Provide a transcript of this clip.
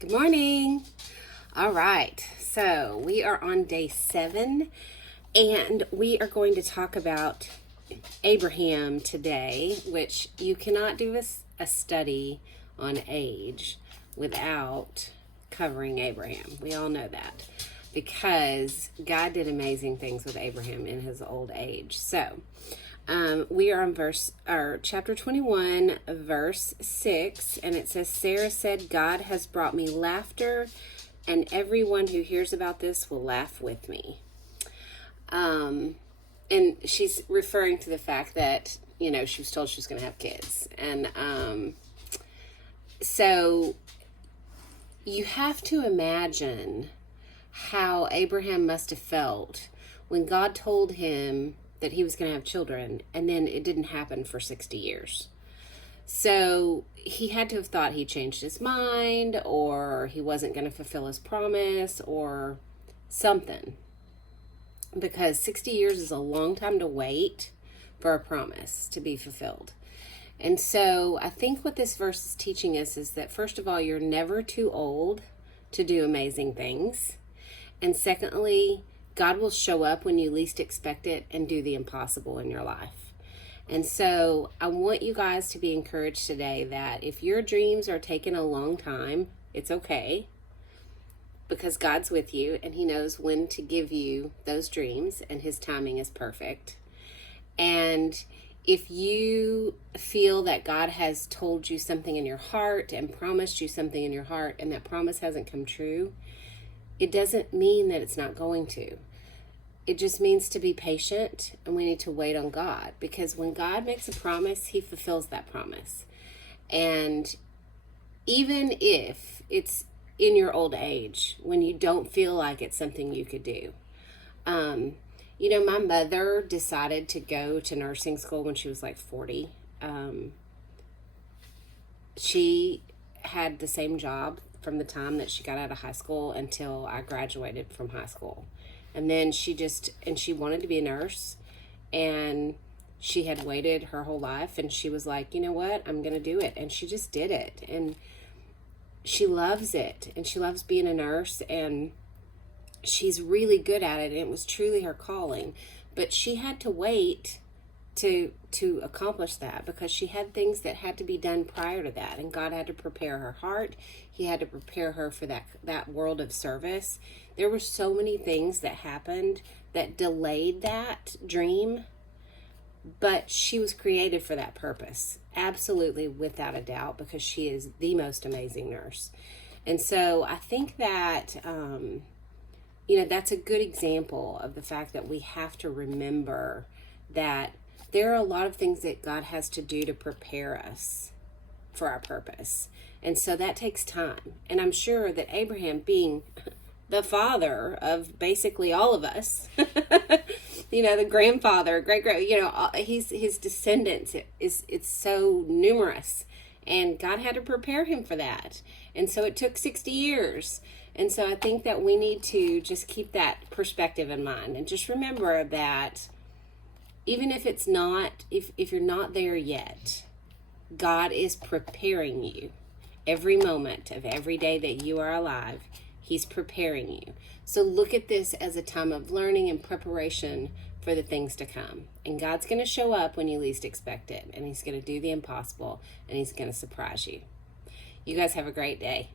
Good morning. All right, so we are on day 7, and we are going to talk about Abraham today, which you cannot do a study on age without covering Abraham. We all know that because God did amazing things with Abraham in his old age. So, we are on chapter 21, verse 6, and it says, Sarah said, God has brought me laughter, and everyone who hears about this will laugh with me. And she's referring to the fact that, she was told she was going to have kids. And so you have to imagine how Abraham must have felt when God told him that he was going to have children, and then it didn't happen for 60 years. So he had to have thought he changed his mind, or he wasn't going to fulfill his promise, or something. Because 60 years is a long time to wait for a promise to be fulfilled. And so I think what this verse is teaching us is that, first of all, you're never too old to do amazing things. And secondly, God will show up when you least expect it and do the impossible in your life. And so I want you guys to be encouraged today that if your dreams are taking a long time, it's okay, because God's with you and he knows when to give you those dreams, and his timing is perfect. And if you feel that God has told you something in your heart and promised you something in your heart, and that promise hasn't come true, it doesn't mean that it's not going to. It just means to be patient, and we need to wait on God, because when God makes a promise, he fulfills that promise. And even if it's in your old age, when you don't feel like it's something you could do. My mother decided to go to nursing school when she was like 40. She had the same job from the time that she got out of high school until I graduated from high school. And then she wanted to be a nurse, and she had waited her whole life, and she was like, you know what, I'm going to do it. And she just did it. And she loves it, and she loves being a nurse, and she's really good at it. And it was truly her calling, but she had to wait to accomplish that, because she had things that had to be done prior to that, and God had to prepare her heart. He had to prepare her for that world of service. There were so many things that happened that delayed that dream, but she was created for that purpose, absolutely, without a doubt, because she is the most amazing nurse. And so I think that that's a good example of the fact that we have to remember that there are a lot of things that God has to do to prepare us for our purpose. And so that takes time. And I'm sure that Abraham, being the father of basically all of us, the grandfather, his descendants, it's so numerous. And God had to prepare him for that. And so it took 60 years. And so I think that we need to just keep that perspective in mind, and just remember that even if it's not, if you're not there yet, God is preparing you every moment of every day that you are alive. He's preparing you. So look at this as a time of learning and preparation for the things to come. And God's going to show up when you least expect it, and he's going to do the impossible, and he's going to surprise you. You guys have a great day.